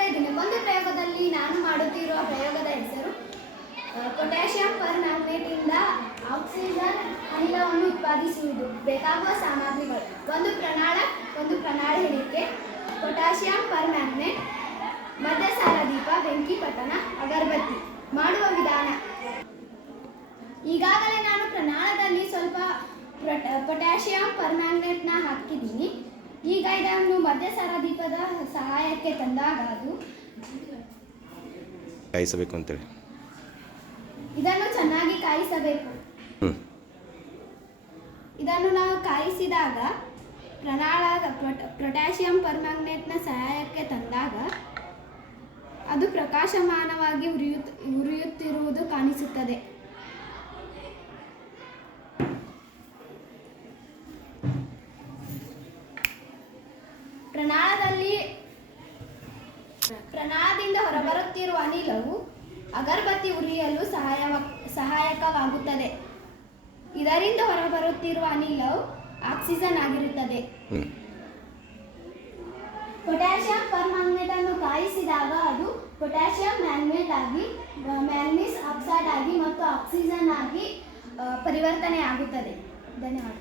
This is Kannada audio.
ಸ್ನೇಹಿತರೆ ಒಂದು ಪ್ರಯೋಗದಲ್ಲಿ ನಾನು ಮಾಡುತ್ತಿರುವ ಪ್ರಯೋಗದ ಹೆಸರು ಪೊಟ್ಯಾಷಿಯಂ ಪರ್ ಇಂದ ಆಕ್ಸಿಜನ್ ಅನಿಲವನ್ನು ಉತ್ಪಾದಿಸುವುದು. ಬೇಕಾಗುವ ಸಾಮಗ್ರಿಗಳು. ಒಂದು ಪ್ರಣಾಳ ಒಂದು ಪ್ರಣಾಳ ಹೇಳಿಕೆ. ಪೊಟ್ಯಾಷಿಯಂ ಪರ್ ಮ್ಯಾಗ್ನೆಟ್ ಮಧ್ಯಸಾರ ದೀಪ, ಬೆಂಕಿ ಪಟ್ಟಣ ಅಗರಬತ್ತಿ. ಮಾಡುವ ವಿಧಾನ. ಈಗಾಗಲೇ ನಾನು ಪ್ರಣಾಳದಲ್ಲಿ ಸ್ವಲ್ಪ ಪೊಟ್ಯಾಷಿಯಂ ಪರ್ಮ್ಯಾಂಗನೇಟ್ನ ಹಾಕಿದ್ದೀನಿ. ಈಗ ಇದನ್ನು ಮಧ್ಯಸಾರ ದೀಪದ ಸಹಾಯಕ್ಕೆ ತಂದಾಗ ಅದು ಕಾಯಿಸಬೇಕು ಅಂತೇಳಿ. ಇದನ್ನು ಚೆನ್ನಾಗಿ ಕಾಯಿಸಬೇಕು. ಹ್ಞೂ ಇದನ್ನು ನಾವು ಕಾಯಿಸಿದಾಗ ಪ್ರಣಾಳ ಪೊಟ್ಯಾಷಿಯಂ ಪರ್ಮ್ಯಾಂಗನೇಟ್ನ ಸಹಾಯಕ್ಕೆ ತಂದಾಗ ಅದು ಪ್ರಕಾಶಮಾನವಾಗಿ ಉರಿಯುತ್ತ ಉರಿಯುತ್ತಿರುವುದು ಕಾಣಿಸುತ್ತದೆ ಪ್ರಣಾಳದಲ್ಲಿ ಪ್ರಣಾಳದಿಂದ ಹೊರಬರುತ್ತಿರುವ ಅನಿಲವು ಅಗರಬತ್ತಿ ಉರಿಯಲು ಸಹಾಯ ಸಹಾಯಕವಾಗುತ್ತದೆ. ಇದರಿಂದ ಹೊರಬರುತ್ತಿರುವ ಅನಿಲವು ಆಕ್ಸಿಜನ್ ಆಗಿರುತ್ತದೆ. ಪೊಟ್ಯಾಷಿಯಂ ಪರ್ಮಾಂಗನೇಟ್ ಅನ್ನು ಕಾಯಿಸಿದಾಗ ಅದು ಪೊಟ್ಯಾಷಿಯಂ ಮ್ಯಾಗ್ನೇಟ್ ಆಗಿ ಮ್ಯಾಂಗ್ನೀಸ್ ಆಕ್ಸೈಡ್ ಆಗಿ ಮತ್ತು ಆಕ್ಸಿಜನ್ ಆಗಿ ಪರಿವರ್ತನೆ ಆಗುತ್ತದೆ ಧನ್ಯವಾದ.